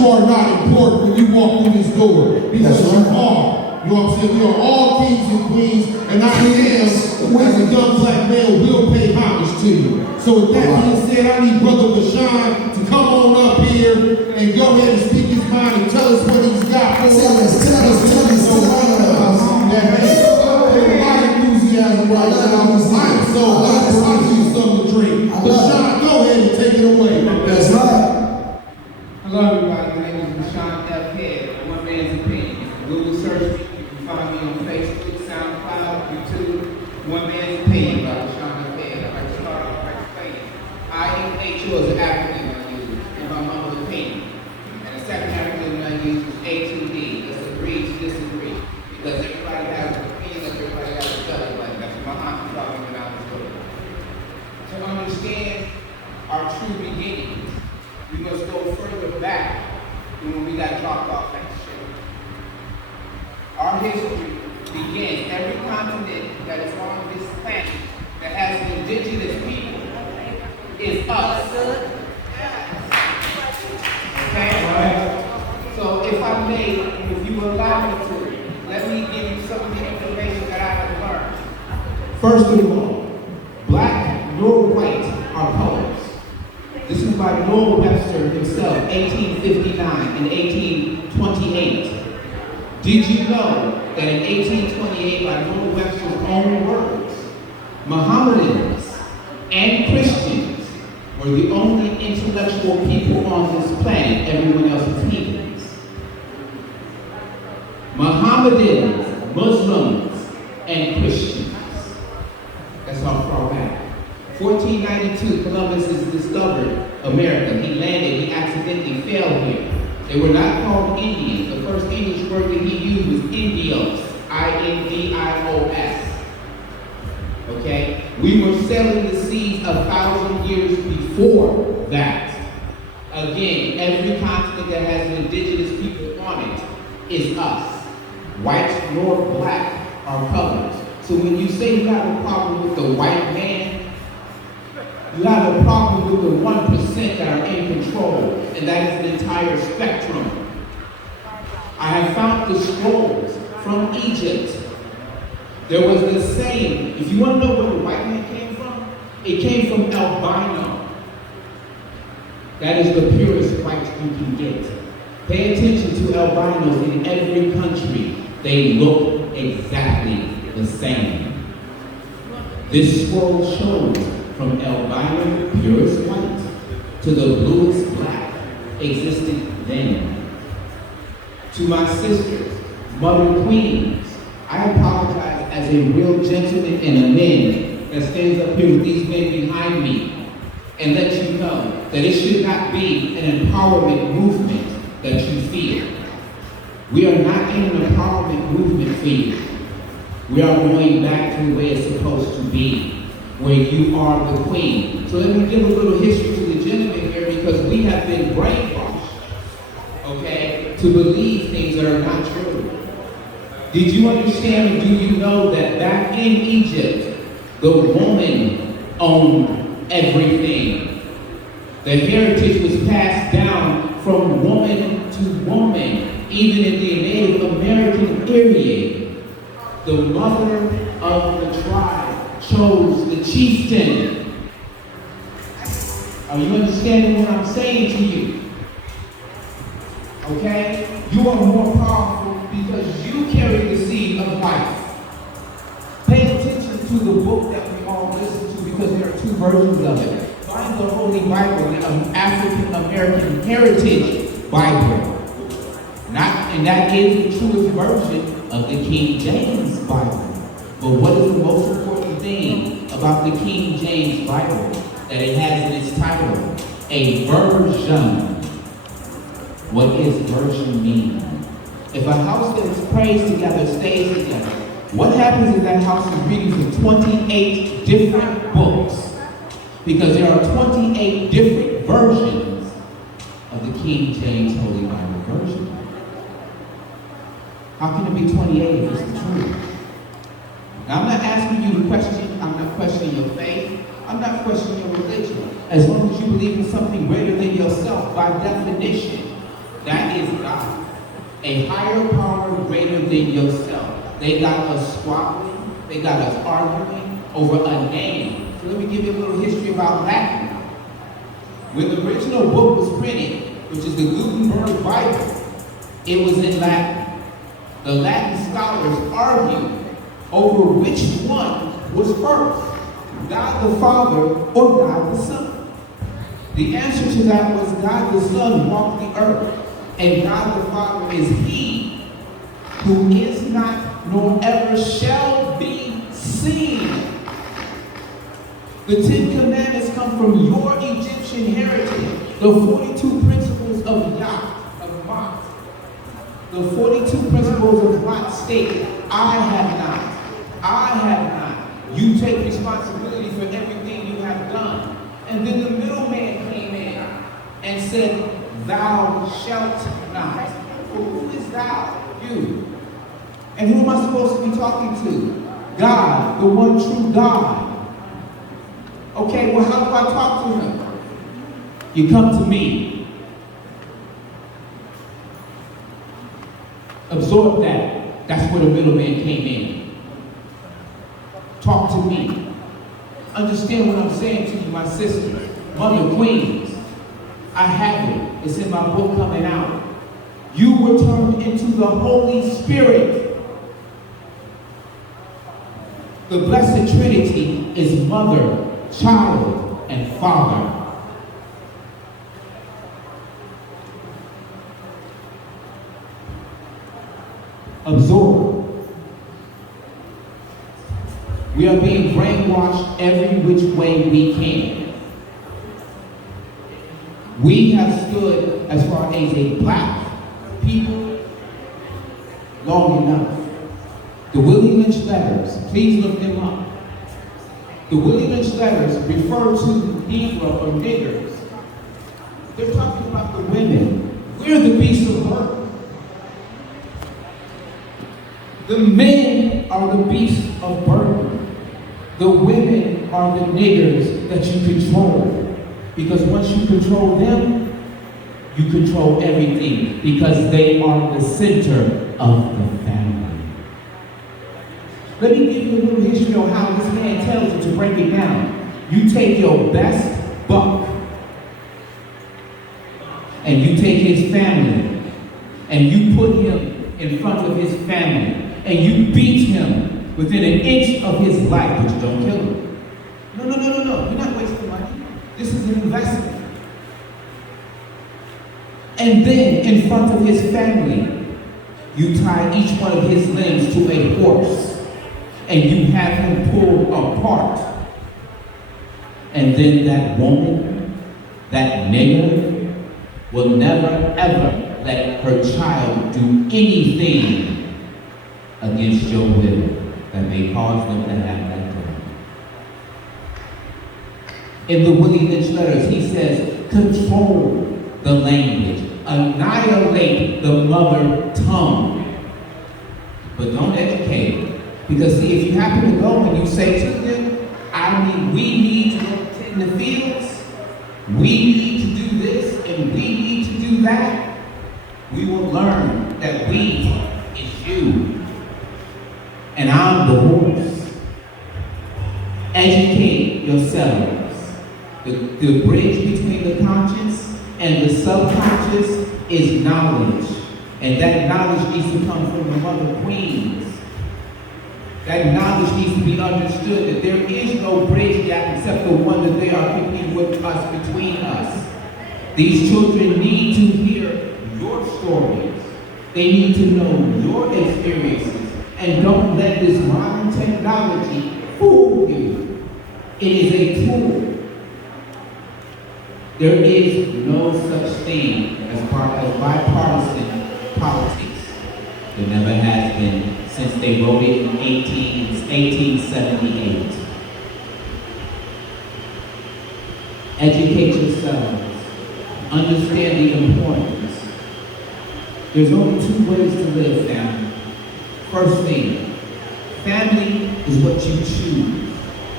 you are not important when you walk through this door. Because you are. You know what I'm saying? We are all kings and queens, and I am, as a young black male, will pay homage to you. So with that being said, I need Brother Bashan to come on up here and go ahead and speak his mind and tell us what he's got for us. Tell us. There's a lot of enthusiasm right now. I'm so glad to bring you something to drink. Bashan, go ahead and take it away. That's right. Hello everybody, my name is Bashan F. Head, One Man's Opinion. Google search me, you can find me on Facebook, SoundCloud, YouTube. One Man's Opinion by Bashan F. Head. I'd like to start off by explaining. IMHO is an acronym I use in my mama's opinion. And the second acronym I use is A2D. Let's agree to disagree. Because everybody has an opinion, everybody has a judgment. Like that's what my aunt taught me when I was little. To understand our true beginnings, we must go further back than when we got dropped off at the ship. Our history begins, every continent that is on this planet that has indigenous people is us. Okay? So if I may, if you allow me to, let me give you some of the information that I have learned. First of all, black nor white are colors. This is by Noah Webster himself, 1859 and 1828. Did you know that in 1828, by Noah Webster's own words, Mohammedans and Christians were the only intellectual people on this planet, everyone else is heathens. Mohammedans, Muslims, and Christians. That's how far back. 1492, Columbus has discovered America. He landed, he accidentally fell here. They were not called Indians. The first English word that he used was Indios, I-N-D-I-O-S. Okay? We were sailing the seas 1,000 years before that. Again, every continent that has indigenous people on it is us. White nor black are colors. So when you say you have a problem with the white man, you have a problem with the 1% that are in control, and that is the entire spectrum. I have found the scrolls from Egypt. There was this saying, if you want to know where the white man came from, it came from albino. That is the purest white you can get. Pay attention to albinos in every country. They look exactly the same. This scroll shows from albino, purest white, to the bluest black, existed then. To my sisters, mother queens, I apologize as a real gentleman and a man that stands up here with these men behind me and let you know that it should not be an empowerment movement that you feel. We are not in an empowerment movement for you. We are going back to the way it's supposed to be, where you are the queen. So let me give a little history to the gentleman here, because we have been brainwashed, okay, to believe things that are not true. Did you understand, or do you know that back in Egypt, the woman owned everything? The heritage was passed down from woman to woman, even in the Native American period. The mother of the tribe chose the chieftain. Are you understanding what I'm saying to you? Okay? You are more powerful because you carry the seed of life. Pay attention to the book that we all listen to, because there are two versions of it. Find the Holy Bible, an African American Heritage Bible. And that is the truest version of the King James Bible. But what is the most important thing about the King James Bible? That it has in its title, a version. What does version mean? If a house that is prays together stays together, what happens if that house is reading from 28 different books? Because there are 28 different versions of the King James Holy Bible version. How can it be 28 if it's the truth? Now, I'm not asking you to question, I'm not questioning your faith, I'm not questioning your religion. As long as you believe in something greater than yourself, by definition, that a higher power greater than yourself. They got us squabbling, they got us arguing over a name. So let me give you a little history about Latin. When the original book was printed, which is the Gutenberg Bible, it was in Latin. The Latin scholars argued over which one was first, God the Father or God the Son. The answer to that was God the Son walked the earth, and God the Father is He who is not nor ever shall be seen. The 10 Commandments come from your Egyptian heritage. The 42 principles of Mot. The 42 principles of Mot state, I have not. I have not. You take responsibility for everything you have done. And then the middleman came in and said, thou shalt not. Well, who is thou? You. And who am I supposed to be talking to? God, the one true God. Okay, well, how do I talk to him? You come to me. Absorb that. That's where the middleman came in. Talk to me. Understand what I'm saying to you, my sisters, mother queens. I have it. It's in my book coming out. You were turned into the Holy Spirit. The Blessed Trinity is Mother, Child, and Father. Absorb. We are being brainwashed every which way we can. We have stood as far as a black people long enough. The Willie Lynch letters, please look them up. The Willie Lynch letters refer to Negro or niggers. They're talking about the women. We're the beasts of burden. The men are the beasts of burden. The women are the niggers that you control. Because once you control them, you control everything. Because they are the center of the family. Let me give you a little history on how this man tells you to break it down. You take your best buck, and you take his family, and you put him in front of his family, and you beat him within an inch of his life, but you don't kill him. No. You're not wasting money. This is an investment. And then, in front of his family, you tie each one of his limbs to a horse, and you have him pulled apart. And then that woman, that nigger, will never ever let her child do anything against your will that may cause them to have that time. In the Willie Lynch letters, he says, control the language, annihilate the mother tongue, but don't educate. Because see, if you happen to go and you say to them, we need to go in the fields, we need to do this, and we need to do that, we will learn that we is you, and I'm the horse. Educate yourselves. The bridge between the conscious and the subconscious is knowledge. And that knowledge needs to come from the mother queens. That knowledge needs to be understood that there is no bridge gap except the one that they are picking with us, between us. These children need to hear your stories. They need to know your experiences. And don't let this modern technology fool you. It is a tool. There is no such thing as bipartisan politics. There never has been since they wrote it in 1878. Educate yourselves. Understand the importance. There's only two ways to live, family. First thing, family is what you choose.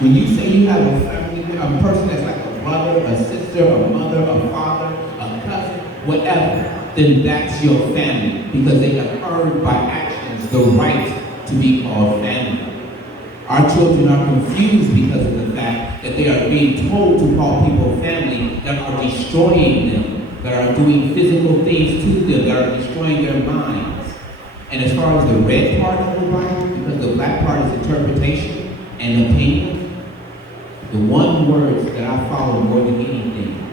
When you say you have a family, a person that's like a brother, a sister, a mother, a father, a cousin, whatever, then that's your family, because they have earned by actions the right to be called family. Our children are confused because of the fact that they are being told to call people family that are destroying them, that are doing physical things to them, that are destroying their minds. And as far as the red part of the Bible, because the black part is interpretation and opinion, the one word that I follow more than anything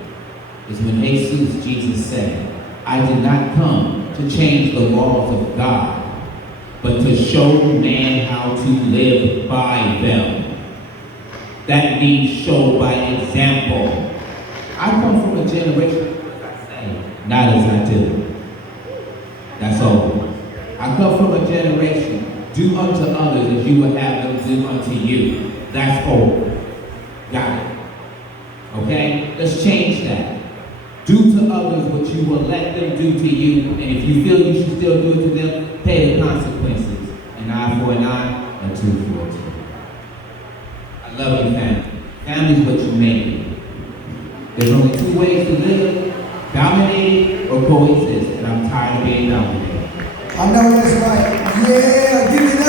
is when Jesus said, I did not come to change the laws of God, but to show man how to live by them. That means show by example. I come from a generation, as I say, not as I do. That's all. I come from a generation, do unto others as you would have them do unto you. That's old. Got it. Okay? Let's change that. Do to others what you will let them do to you, and if you feel you should still do it to them, pay the consequences. An eye for an eye, and tooth for a tooth. I love you, family. Family is what you make it. There's only two ways to live: dominated or coexist, and I'm tired of being dominated. I know that's right. Yeah, give me that.